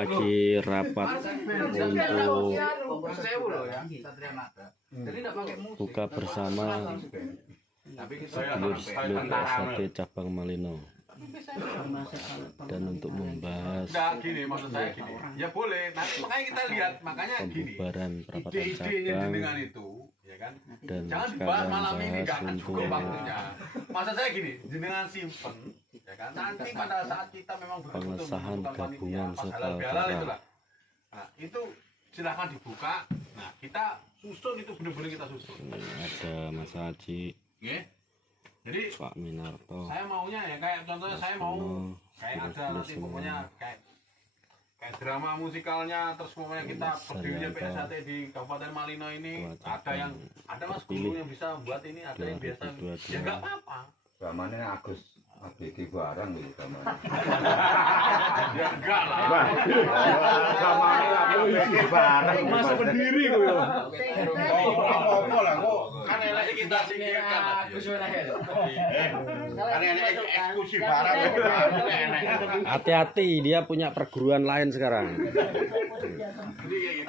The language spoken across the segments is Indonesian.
lagi rapat untuk buka bersama sedulur-sedulur PSHT cabang Malino dan untuk membahas gini, maksud saya gini, ya boleh. Nah, makanya kita lihat, makanya gini, pembubaran perapatan ide-idenya cabang dengan itu, ya kan? dan Jangan dibahas sekalian malam ini, bahas nggak akan untuk cukup waktunya. Maksud saya gini, jenengan simpen, ya kan? Nanti pada saat kita memang betul-betul pengesahan membutuhkan gabungan panitia, pas setelah halal-bihalal itulah. Nah, itu silahkan dibuka. Nah, kita susun itu benar-benar kita susun. ada Mas Haji, Ya. Jadi Pak Minarto, saya maunya ya kayak contohnya saya mau kayak ada nanti pokoknya kayak drama musikalnya, terus pokoknya kita berdirinya PSHT di Kabupaten Malino ini ada Mas Guru yang bisa buat ini, ada yang biasa ya nggak apa-apa. Dramanya Agus ABG barang gitu dramanya. Ya enggak lah. Dramanya ABG barang. Masa berdiri kok ya. Apa lah kok Kan enak kita singkirkan. kan ini eksklusif barang. hati-hati dia punya perguruan lain sekarang. Jadi kayak gitu.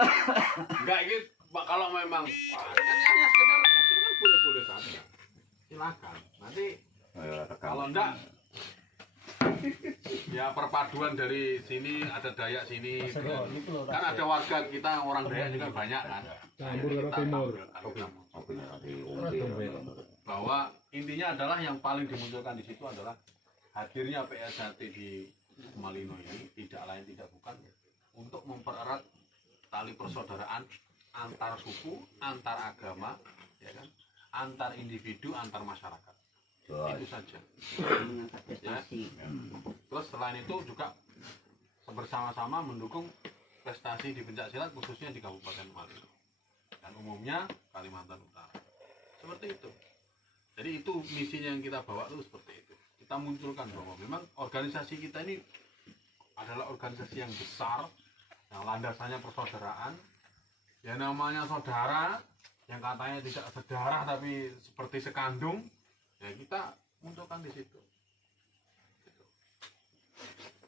Enggak gitu kalau memang kan hanya sekedar usul kan boleh-boleh saja. Silakan. Nanti kalau enggak ya perpaduan dari sini ada Dayak sini kan ada warga kita orang Dayak juga banyak kan bahwa intinya adalah yang paling dimunculkan di situ adalah hadirnya PSHT di Malino ini tidak lain tidak bukan untuk mempererat tali persaudaraan antar suku, antar agama, ya kan, antar individu, antar masyarakat. Itu saja. Ya. Terus selain itu juga bersama-sama mendukung prestasi di pencaksilat khususnya di Kabupaten Malino dan umumnya Kalimantan Utara. Seperti itu. Jadi itu misinya yang kita bawa itu seperti itu. Kita munculkan bahwa memang organisasi kita ini adalah organisasi yang besar, yang landasannya persaudaraan. Ya namanya saudara, yang katanya tidak sedarah tapi seperti sekandung. Ya kita munculkan di situ.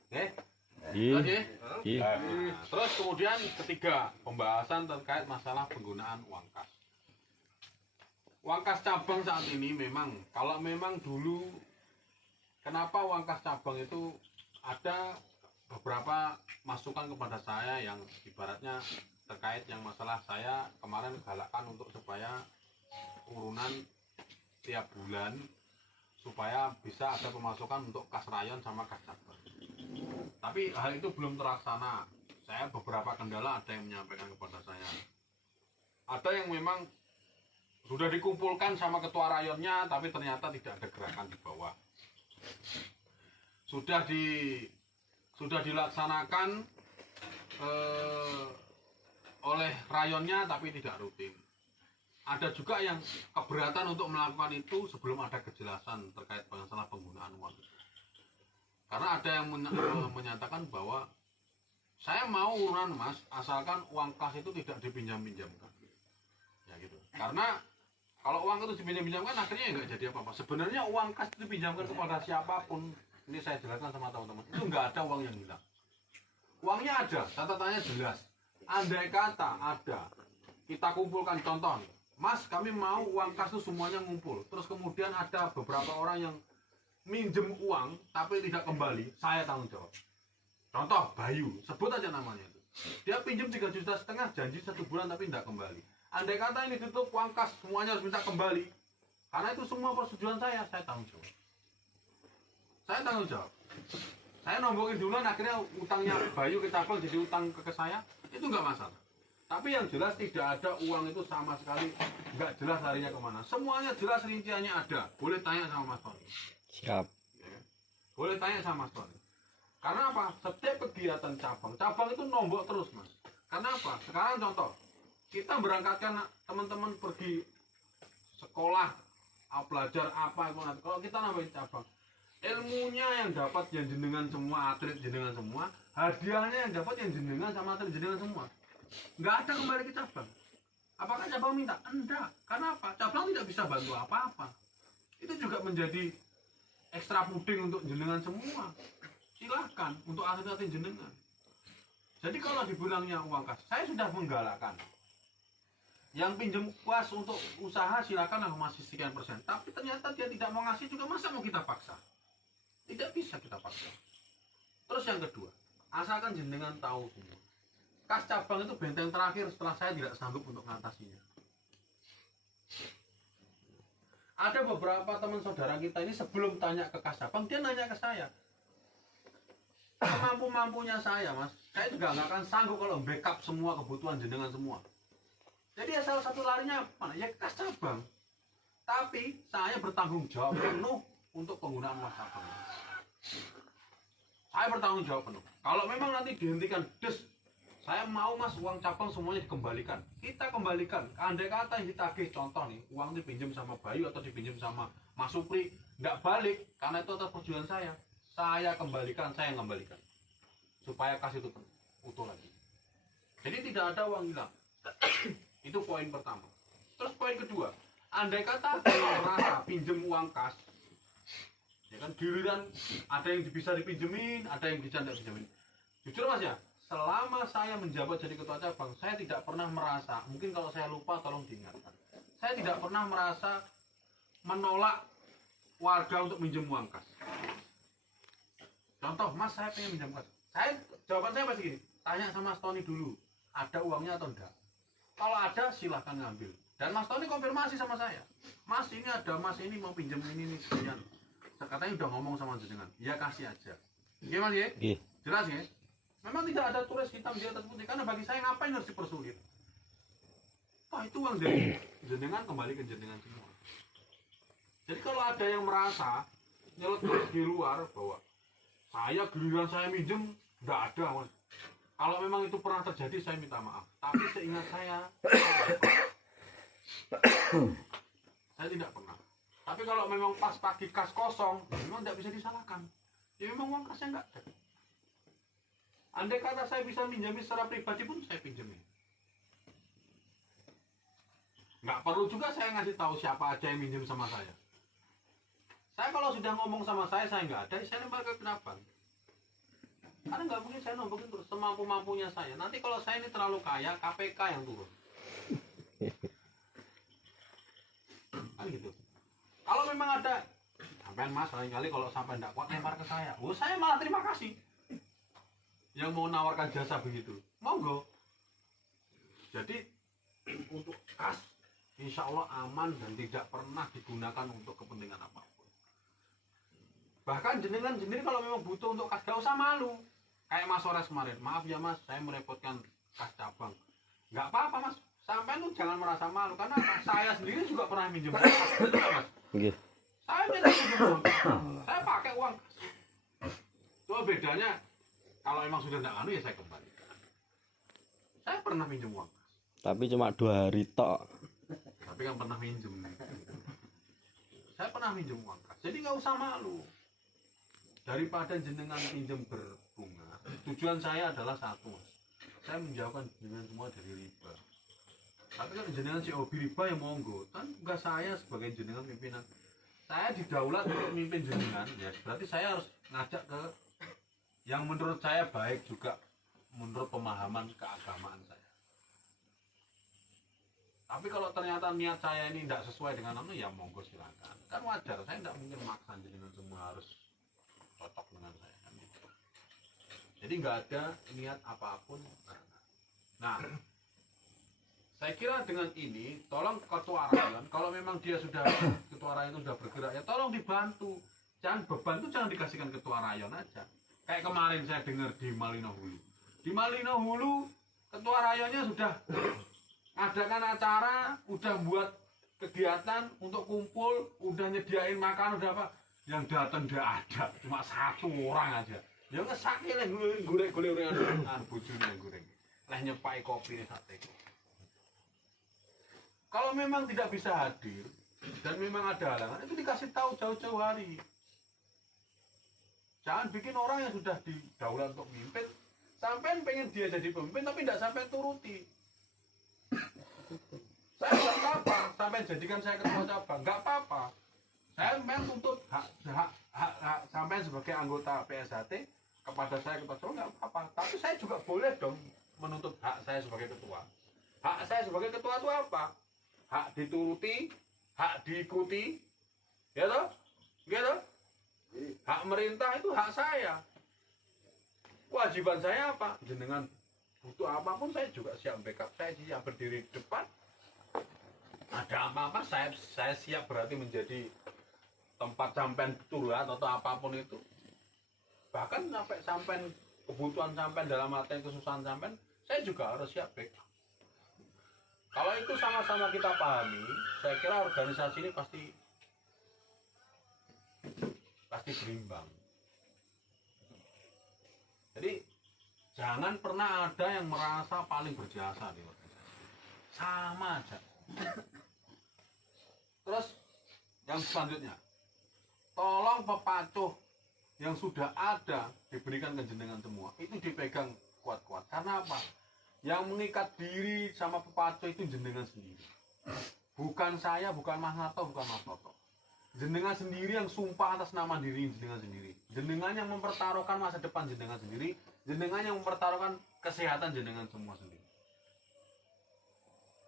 Oke? Terus kemudian ketiga, pembahasan terkait masalah penggunaan uang kas. Uang kas cabang saat ini memang, kalau memang dulu, kenapa uang kas cabang itu ada beberapa masukan kepada saya yang ibaratnya terkait yang masalah saya kemarin galakkan untuk supaya urunan tiap bulan supaya bisa ada pemasukan untuk kas rayon sama kas cabang. Tapi hal itu belum terlaksana. Saya beberapa kendala ada yang menyampaikan kepada saya. Ada yang memang sudah dikumpulkan sama ketua rayonnya, tapi ternyata tidak ada gerakan di bawah. Sudah dilaksanakan oleh rayonnya, tapi tidak rutin. Ada juga yang keberatan untuk melakukan itu sebelum ada kejelasan terkait masalah penggunaan uang. Karena ada yang menyatakan bahwa saya mau urunan mas, asalkan uang kas itu tidak dipinjam-pinjamkan. Ya gitu. Karena kalau uang itu dipinjam-pinjamkan akhirnya nggak jadi apa-apa. Sebenarnya uang kas itu dipinjamkan kepada siapapun. Ini saya jelaskan sama teman-teman. Itu nggak ada uang yang hilang. Uangnya ada, catatannya jelas. Andai kata ada, kita kumpulkan contoh nih. Mas, kami mau uang kas itu semuanya ngumpul. Terus kemudian ada beberapa orang yang minjem uang tapi tidak kembali, saya tanggung jawab. Contoh Bayu, sebut aja namanya itu. Dia pinjam 3,5 juta, janji 1 bulan tapi tidak kembali. Andai kata ini ditutup uang kas, semuanya harus minta kembali. Karena itu semua persetujuan saya tanggung jawab. Saya tanggung jawab. Saya nombokin duluan, akhirnya utangnya Bayu kita call jadi utang ke saya, itu nggak masalah. Tapi yang jelas tidak ada uang itu sama sekali, nggak jelas larinya kemana. Semuanya jelas, rinciannya ada. Boleh tanya sama Mas Tony. Siap. Ya. Boleh tanya sama Mas Tony. Karena apa? Setiap kegiatan cabang itu nombok terus mas. Karena apa? Sekarang contoh, kita berangkatkan teman-teman pergi sekolah, belajar apa itu nanti. Kalau kita nambahin cabang, ilmunya yang dapat yang jenengan semua, atlet jenengan semua, hadiahnya yang dapat yang jenengan sama atlet jenengan semua. Nggak ada kembali ke cabang. Apakah cabang minta? Enggak. Karena apa? Cabang tidak bisa bantu apa-apa. Itu juga menjadi ekstra puding untuk jenengan semua. Silahkan untuk atlet-atlet jenengan. Jadi kalau dibilangnya uang kas, saya sudah menggalakkan. Yang pinjam kuas untuk usaha silakan aku masih sekian persen. Tapi ternyata dia tidak mau ngasih juga, masa mau kita paksa? Tidak bisa kita paksa. Terus yang kedua, asalkan jenengan tahu semua. Kas cabang itu benteng terakhir setelah saya tidak sanggup untuk mengatasinya. Ada beberapa teman saudara kita ini sebelum tanya ke kas cabang, dia nanya ke saya. Semampu-mampunya saya, Mas. Saya juga nggak akan sanggup kalau backup semua kebutuhan jenengan semua. Jadi ya salah satu larinya mana? Ya kas cabang. Tapi saya bertanggung jawab penuh untuk penggunaan uang cabang. Saya bertanggung jawab penuh. Kalau memang nanti dihentikan, saya mau Mas uang cabang semuanya dikembalikan. Kita kembalikan. Andai kata yang ditagih, contoh nih, uang dipinjam sama Bayu atau dipinjam sama Mas Supri, nggak balik karena itu atas perjuangan saya. Saya kembalikan, saya kembalikan. Supaya kas itu utuh lagi. Jadi tidak ada uang hilang. Itu poin pertama. Terus poin kedua, andai kata saya merasa pinjem uang kas, ya kan giliran ada yang bisa dipinjemin, ada yang bisa tidak pinjemin. Jujur Mas ya, selama saya menjabat jadi ketua cabang, saya tidak pernah merasa, mungkin kalau saya lupa tolong diingatkan, saya tidak pernah merasa menolak warga untuk minjem uang kas. Contoh, Mas saya pengen minjem kas, jawaban saya pasti gini, tanya sama Mas Tony dulu, ada uangnya atau enggak. Kalau ada silahkan ngambil. Dan Mas Tony konfirmasi sama saya, Mas ini ada, Mas ini mau pinjam ini sekian. Katanya udah ngomong sama jenengan, ya kasih aja. Iya Mas ya? Iya. Jelas ya? Memang tidak ada tulis hitam di atas putih, karena bagi saya ngapain harus dipersulit. Wah itu uang dari jenengan kembali ke jenengan semua. Jadi kalau ada yang merasa nyelot di luar bahwa saya giliran saya minjem, nggak ada Mas. Kalau memang itu pernah terjadi saya minta maaf. Tapi seingat saya tidak pernah. Tapi kalau memang pas pagi kas kosong, memang tidak bisa disalahkan. Ya memang uang kasnya nggak ada. Andai kata saya bisa minjami secara pribadi pun saya pinjemin. Nggak perlu juga saya ngasih tahu siapa aja yang minjem sama saya. Saya kalau sudah ngomong sama saya nggak ada, saya lempar ke kenapa? Karena nggak mungkin saya nombokin terus semampu-mampunya saya. Nanti kalau saya ini terlalu kaya, KPK yang turun. Kan gitu. Kalau memang ada, sampai Mas kali kalau sampai tidak kuat lempar ke saya. Oh saya malah terima kasih. Yang mau nawarkan jasa begitu, monggo. Jadi untuk kas, insya Allah aman dan tidak pernah digunakan untuk kepentingan apapun. Bahkan jenengan sendiri kalau memang butuh untuk kas, gak usah malu. Kayak Mas Ores kemarin, maaf ya Mas, saya merepotkan kas cabang. Nggak apa-apa Mas, sampai lu jangan merasa malu, karena saya sendiri juga pernah minjem kas, Mas. Nggih. Saya minjem uang, saya pakai uang kas. Cuma bedanya, kalau emang sudah tidak anu ya saya kembalikan. Saya pernah minjem uang kas. Tapi cuma 2 hari tok. Tapi kan pernah minjem. Saya pernah minjem uang kas, jadi nggak usah malu. Daripada jenengan pinjem berbunga, tujuan saya adalah satu Mas, saya menjauhkan jenengan semua dari riba. Tapi kan jenengan si hobi riba ya monggo, kan enggak saya sebagai jenengan pimpinan, saya didaulat untuk memimpin jenengan, ya berarti saya harus ngajak ke yang menurut saya baik juga menurut pemahaman keagamaan saya. Tapi kalau ternyata niat saya ini tidak sesuai dengan anu ya monggo silakan, kan wajar, saya tidak mungkin maksa jenengan semua harus cocok dengan saya kan gitu. Jadi nggak ada niat apapun. Nah, saya kira dengan ini tolong ketua rayon, kalau memang dia sudah ketua rayon sudah bergerak ya tolong dibantu. Jangan beban itu jangan dikasihkan ketua rayon aja. Kayak kemarin saya dengar di Malino Hulu. Di Malino Hulu ketua rayonnya sudah adakan acara, udah buat kegiatan untuk kumpul, udah nyediain makan, udah apa. Yang datang tidak ada, cuma 1 orang aja. Ya ngesake lah goreng-goreng dengan bojone goreng. Lah nyepai kopi nih sate. Kalau memang tidak bisa hadir dan memang ada halangan, itu dikasih tahu jauh-jauh hari. Jangan bikin orang yang sudah didaulat untuk memimpin, sampai pengen dia jadi pemimpin tapi tidak sampai turuti. Saya nggak apa-apa, sampai jadikan saya ketua cabang, nggak apa-apa. Saya memang tuntut hak sampai sebagai anggota PSHT kepada saya ketua Jawa nggak apa-apa, tapi saya juga boleh dong menuntut hak saya sebagai ketua. Hak saya sebagai ketua itu apa? Hak dituruti, hak diikuti, ya toh, gitu. Hak merintah itu hak saya. Kewajiban saya apa? Jenengan butuh apapun saya juga siap backup, saya siap berdiri di depan. Ada apa-apa saya siap berarti menjadi tempat sampean curhat atau apapun itu. Bahkan sampai kebutuhan sampean dalam arti kesusahan sampean, saya juga harus siap backup. Kalau itu sama-sama kita pahami, saya kira organisasi ini pasti berimbang. Jadi jangan pernah ada yang merasa paling berjasa di organisasi. Sama aja. Terus yang selanjutnya, tolong pepacuh yang sudah ada diberikan ke jenengan semua itu dipegang kuat-kuat. Karena apa? Yang mengikat diri sama pepacuh itu jenengan sendiri. Bukan saya, bukan Mas Nato, bukan Mas Toto. Jenengan sendiri yang sumpah atas nama diri jenengan sendiri. Jenengan yang mempertaruhkan masa depan jenengan sendiri. Jenengan yang mempertaruhkan kesehatan jenengan semua sendiri.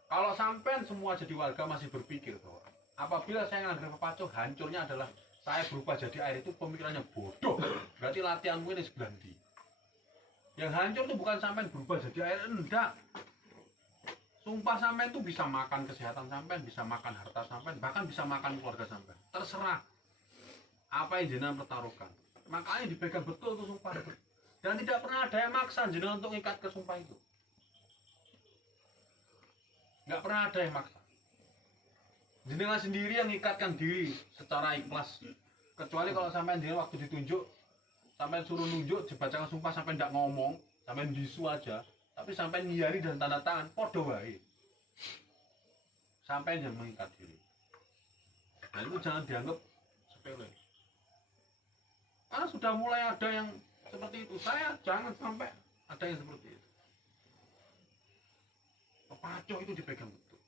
Kalau sampai semua jadi warga masih berpikir bahwa apabila saya ngelanggar pepacuh, hancurnya adalah saya berubah jadi air, itu pemikirannya bodoh. Berarti latihanmu ini seblandi. Yang hancur itu bukan sampai berubah jadi air, enggak. Sumpah sampean tuh bisa makan kesehatan sampean, bisa makan harta sampean, bahkan bisa makan keluarga sampean. Terserah apa yang jenengan pertaruhkan. Makanya dipegang betul tuh sumpah. Dan tidak pernah ada yang maksa jenengan untuk ikat ke sumpah itu. Nggak pernah ada yang maksa. Jenengan sendiri yang ikatkan diri secara ikhlas. Kecuali kalau sampean dia waktu ditunjuk, sampean suruh nunjuk, dibacakan sumpah sampean tidak ngomong, sampean bisu aja. Tapi sampai ngiyari dan tanda tangan, podo wae. Sampai yang mengikat diri. Nah itu jangan dianggap sepele. Karena sudah mulai ada yang seperti itu. Saya jangan sampai ada yang seperti itu. Pepacuh itu dipegang betul.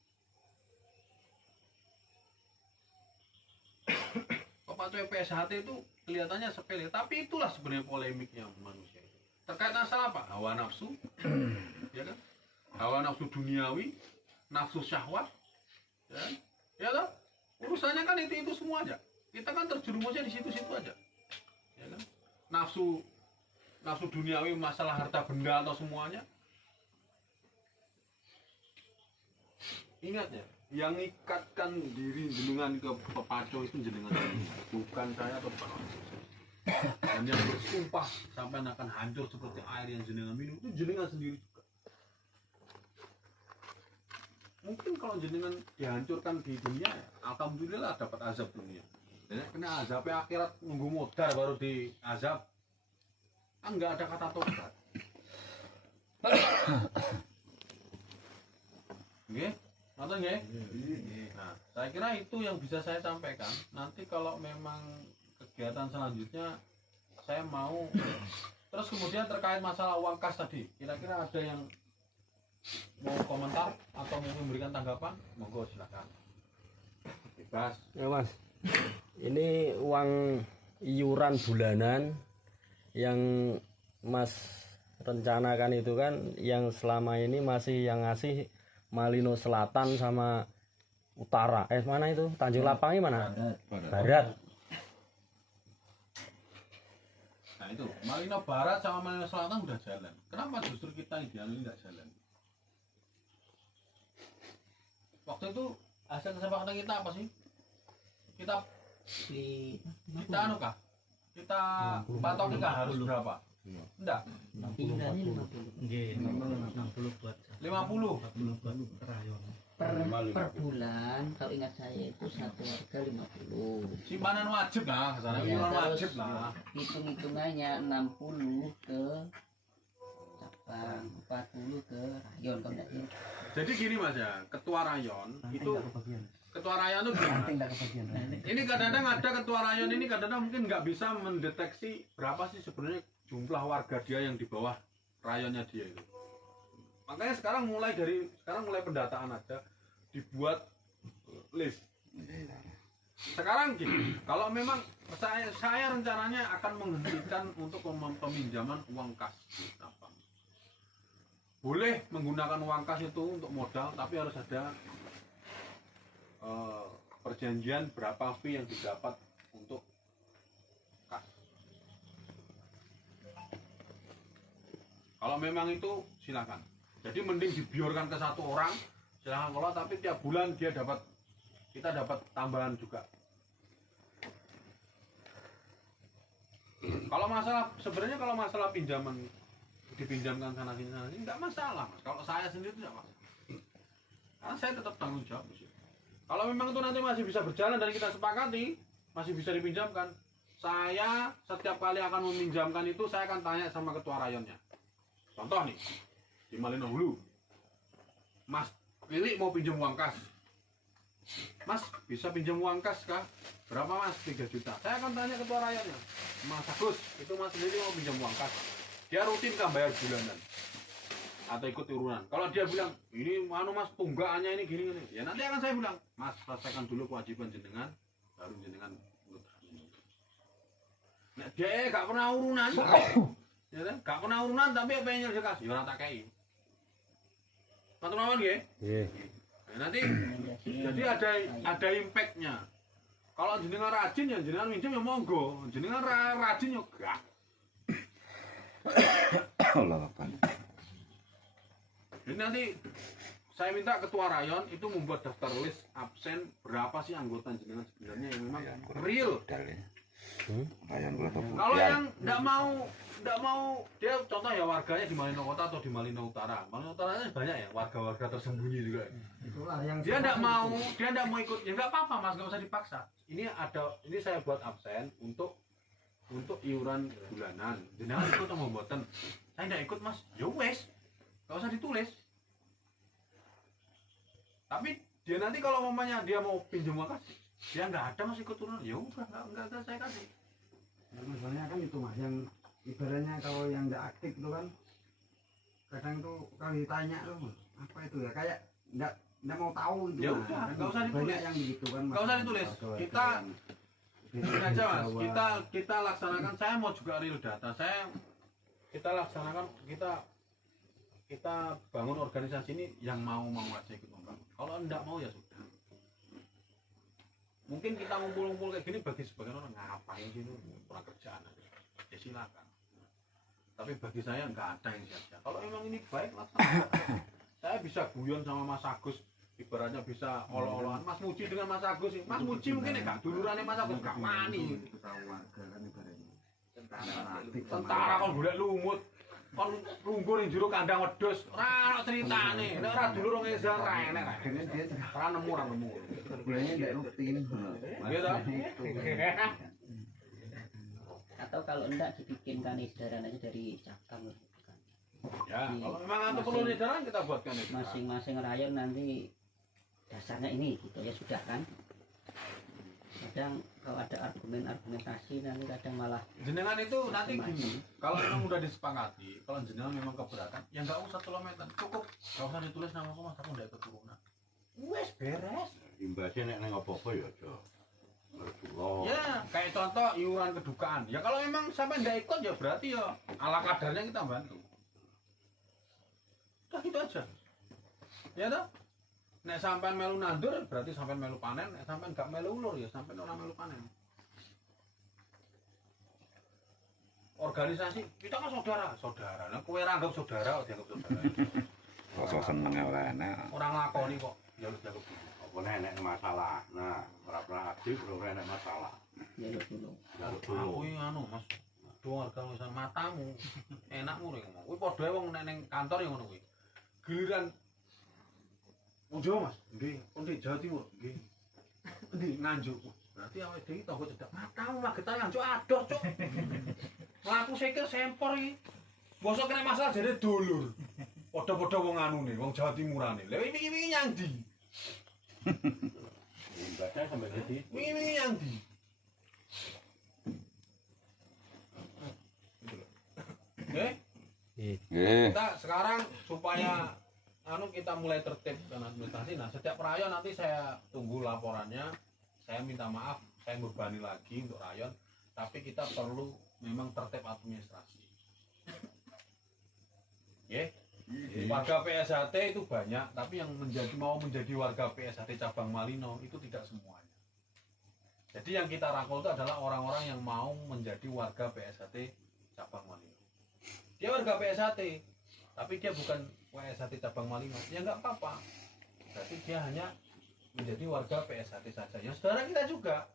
Pepacuh PSHT itu kelihatannya sepele, tapi itulah sebenarnya polemiknya manusia itu. Terkait masalah apa? Hawa nafsu, ya kan? Hawa nafsu duniawi, nafsu syahwat, ya kan? Ya kan? Urusannya kan itu semua aja. Kita kan terjerumusnya di situ-situ aja, ya kan? Nafsu duniawi, masalah harta benda atau semuanya. Ingat ya, yang ikatkan diri jenengan ke pepacuh itu jenengan sendiri, bukan saya atau bukan orang. Dan yang bersumpah sampai akan hancur seperti air yang jenengan minum itu jenengan sendiri juga. Mungkin kalau jenengan dihancurkan di dunia, alhamdulillah dapat azab dunia. Dan kena azabnya akhirat nunggu modar baru di azab. Kan nggak ada kata tobat. Oke? Nonton ya? Nah, saya kira itu yang bisa saya sampaikan. Nanti kalau memang kegiatan selanjutnya saya mau terus kemudian terkait masalah uang kas tadi, kira-kira ada yang mau komentar atau mau memberikan tanggapan? Monggo silakan. Bebas. Ya Mas, ini uang iuran bulanan yang Mas rencanakan itu kan yang selama ini masih yang ngasih Malino Selatan sama Utara. Mana itu? Tanjung Lapangnya mana? Barat. Nah itu, Malino Barat sama Malino Selatan udah jalan. Kenapa justru kita idealnya nggak jalan? Waktu itu hasil kesepakatan kita apa sih? Kita anu kah? Kita patok kita harus berapa? Enggak. 50 buat 50. 40 buat rayon. Per bulan kalau ingat saya itu satu harga 50. Simpanan wajib lah, kesana iuran wajib lah. Hitung-hitungannya 60 ke cabang, 40 ke rayon kalau tidak salah. Jadi gini Mas ya, ketua rayon itu itu gimana? Ini kadang-kadang ada ketua rayon ini kadang-kadang mungkin nggak bisa mendeteksi berapa sih sebenarnya jumlah warga dia yang di bawah rayonnya dia itu. Makanya sekarang mulai pendataan aja, dibuat list. sekarang gini, kalau memang saya rencananya akan menghentikan untuk peminjaman uang kas di Tapang. Boleh menggunakan uang kas itu untuk modal, tapi harus ada perjanjian berapa fee yang didapat untuk kas. Kalau memang itu silakan. Jadi mending dibiarkan ke satu orang, silakan kelola, tapi tiap bulan kita dapat tambahan juga. Sebenarnya kalau masalah pinjaman dipinjamkan sana sini nggak masalah, Mas. Kalau saya sendiri tidak masalah. Karena saya tetap tanggung jawab di situ. Kalau memang itu nanti masih bisa berjalan dan kita sepakati, masih bisa dipinjamkan, saya setiap kali akan meminjamkan itu saya akan tanya sama ketua rayonnya. Contoh nih, di Malino Hulu, Mas Lili mau pinjam uang kas. Mas, bisa pinjam uang kas kah? Berapa Mas? 3 juta. Saya akan tanya ketua rayonnya. Mas Agus, itu Mas Lili mau pinjam uang kas. Dia rutin kan bayar bulanan atau ikut turunan. Kalau dia bilang, ini Mas tunggakannya ini gini, ya nanti akan saya bilang, Mas selesaikan dulu kewajiban jenengan, baru jenengan urut. Nah, dia gak pernah urunan. Ya kan? Gak pernah urunan tapi apa yang nyelesaikan? Ya ora tak kei. Matur nuwun nggih. Nggih. Nanti jadi ada impactnya. Kalau jenengan rajin ya jenengan minjem ya monggo, jenengan rajin ya gak. Allah Akbar. Jadi nanti saya minta ketua rayon itu membuat daftar list absen berapa sih anggota jenengan sebenarnya yang memang real. Kalau yang enggak mau dia contoh ya warganya di Malino Kota atau di Malino Utara. Malino Utara banyak ya warga-warga tersembunyi juga. Itulah yang Dia enggak mau ikut. Ya enggak apa-apa Mas, enggak usah dipaksa. Ini saya buat absen untuk iuran bulanan. Jenengan ikut atau mboten? Saya enggak ikut Mas. Ya wes. Enggak usah ditulis. Tapi dia nanti kalau mamanya dia mau pinjam uang kasih, dia nggak ada Mas ikut turun. Ya udah nggak ada saya kasih. Ya, masalahnya kan itu Mas, yang ibaratnya kalau yang nggak aktif itu kan kadang tuh kalau ditanya tuh Mas, apa itu ya kayak nggak mau tahu itu. Ya Mas. udah, Kan nggak usah ditulis. banyak yang begitu kan Mas. Nggak usah ditulis. Warga-warga Ini aja Mas, kita laksanakan. Saya mau juga real data. Kita laksanakan, kita bangun organisasi ini yang mau aja ikut membangun. Kalau enggak mau ya sudah. Mungkin kita ngumpul-ngumpul kayak gini bagi sebagian orang ngapain sih itu kurang kerjaan aja. Ya silakan. Tapi bagi saya enggak ada yang sia-sia. Kalau memang ini baik laksanakan. Saya bisa guyon sama Mas Agus, ibaratnya bisa olo-oloan. Mas Muji dengan Mas Agus, Mas Muji mungkin enggak dulurannya Mas Agus enggak wani. Tahu warga kan ibaratnya. Tentara kalau golek lumut. Kon lungguh ning jero kandang wedhus, ora ono critane. Nek ora dulur wong Israil ra enek. Akhirnya dia Ora nemu. bulannya nggak rutin. Nggih ta? Atau kalau enggak dibikinkan edaran aja dari cabang gitu kan. Ya, kalau memang ada perlu edaran kita buatkan itu. Masing-masing rayon nanti dasarnya ini gitu ya sudah kan. Kadang kalau ada argumentasi nanti kadang malah Jenengan itu nanti gini, kalau memang udah disepakati, kalau jenengan memang keberatan, ya nggak usah kilometer, cukup nggak usah ditulis nama aku Mas, aku nggak keturunan. Wes beres. Imbasnya nek neng apa-apa ya aja. Mertua. Ya, kayak contoh iuran kedukaan. Ya kalau memang sampai nggak ikut ya berarti ya ala kadarnya kita bantu. Udah gitu aja. Ya toh? Nek sampai melu nandur berarti sampai melu panen, nek sampai nggak melu ulur ya sampai orang melu panen. Organisasi kita kan saudara. Nah, kowe anggap saudara, dianggap saudara. Rasa seneng ora enak. Orang lakoni kok jaluk-jaluk. Apa nek masalah. Nah, ora pernah aktif ora nek masalah. jalur dulu. Jaluk Aku dulu. iki anu Mas. Keluarga wis matamu. Enakmu rek ngomong. Kuwi padha wong nek ning kantor ya ngono kuwi. Giliran Jawa Mas, nggih, di Jawa Timur, nggih. Di Nganjuk. Berarti awake dhewe tanggo cedak matamu lah getah Nganjuk adoh, Cuk. Mlaku sikil sempor iki. Bosok kena masalah jare dulur. Padha-padha wong anune, wong Jawa Timurane. Lha wingi-wingi nyang ndi? Imbasnya sampai jadi. Wingi-wingi nyang ndi? Oke? Nggih. Kita sekarang supaya kita mulai tertib dan administrasi. Nah, setiap rayon nanti saya tunggu laporannya. saya minta maaf, saya berbani lagi untuk rayon, tapi kita perlu memang tertib administrasi. Ya, warga PSHT itu banyak, tapi yang mau menjadi warga PSHT cabang Malino itu tidak semuanya. Jadi yang kita rangkul itu adalah orang-orang yang mau menjadi warga PSHT cabang Malino. Dia warga PSHT, tapi dia bukan PSHT cabang Malino. Ya nggak apa-apa. Berarti dia hanya menjadi warga PSHT saja. Yang saudara kita juga.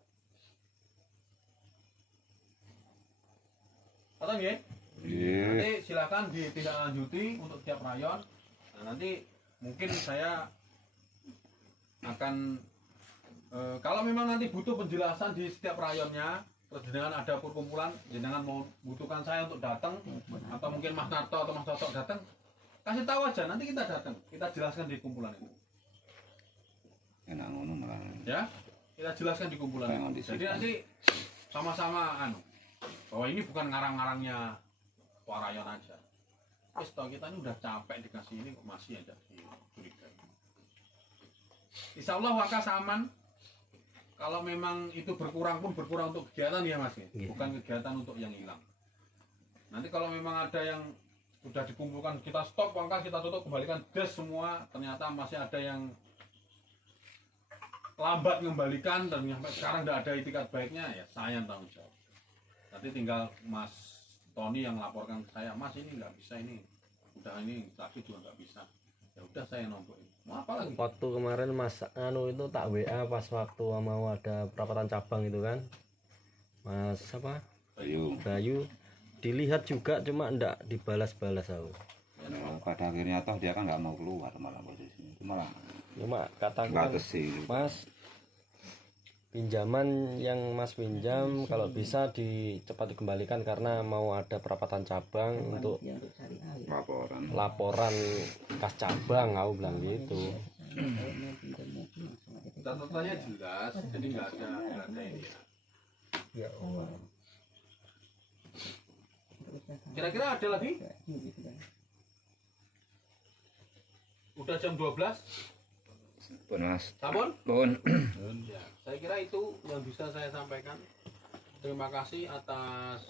Atau ya? Nanti silakan ditindaklanjuti untuk tiap rayon. Nah, nanti mungkin saya akan kalau memang nanti butuh penjelasan di setiap rayonnya, terus jenengan ada perkumpulan, jenengan mau butuhkan saya untuk datang, atau mungkin Mas Narto atau Mas Toto datang, kasih tahu aja, nanti kita datang, kita jelaskan di kumpulan itu. Enak ngono malah. Ya, kita jelaskan di kumpulan itu. Jadi nanti sama-sama bahwa ini bukan ngarang-ngarangnya Pak Rayon aja. Terus kita ini udah capek dikasih ini kok masih aja dicurigai. Insya Allah wakas aman. Kalau memang itu berkurang pun berkurang untuk kegiatan ya Mas, bukan kegiatan untuk yang hilang. Nanti kalau memang ada yang sudah dikumpulkan, kita stop, wakas kita tutup, kembalikan des semua. Ternyata masih ada yang lambat mengembalikan dan sampai sekarang tidak ada itikat baiknya, ya saya yang tanggung jawab. Nanti tinggal Mas Tony yang laporkan ke saya, Mas ini nggak bisa ini, udah ini lagi juga nggak bisa. Ya udah saya nombokin. Mau apa lagi? Waktu kemarin Mas itu tak WA pas waktu mau ada perapatan cabang itu kan, Mas apa? Bayu dilihat juga cuma ndak dibalas-balas aku. Pada akhirnya toh dia kan nggak mau keluar malah posisinya. Malah Cuma katakan batasi. Mas, pinjaman yang Mas pinjam kalau bisa cepat dikembalikan karena mau ada perapatan cabang untuk Ya, untuk cari air. Laporan. kas cabang, aku bilang gitu. Kalau mau pinjam mobil langsung aja. Catatannya jelas, jadi nggak ada ini. Ya Allah. Kira-kira ada lagi? Udah jam 12? Pun Mas. Sabun? Pun. Ya, saya kira itu yang bisa saya sampaikan. Terima kasih atas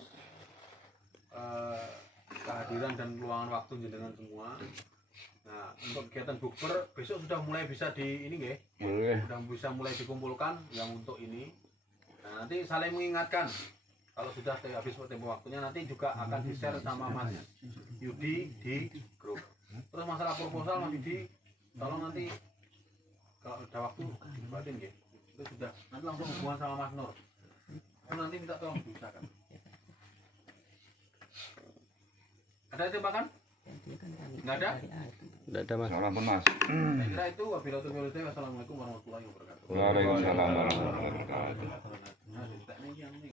kehadiran dan luangan waktu jenengan semua. Nah, untuk kegiatan bukber besok sudah mulai bisa di ini nggih. Sudah bisa mulai dikumpulkan yang untuk ini. Nah, nanti saling mengingatkan. Kalau sudah habis tempo waktunya nanti juga akan di-share sama Mas Yudi di grup. Terus masalah proposal Mas Yudi, tolong nanti kalau ada waktu dibuatin nggih. Itu sudah. Nanti langsung hubungan sama Mas Nur. Aku nanti minta tolong diusahakan. Ada tembakan? Enggak ada? Enggak ada Mas. Salam pun Mas. Saya kira itu wabillahi taufiq wal hidayah. Wassalamualaikum warahmatullahi wabarakatuh. Waalaikumsalam warahmatullahi wabarakatuh.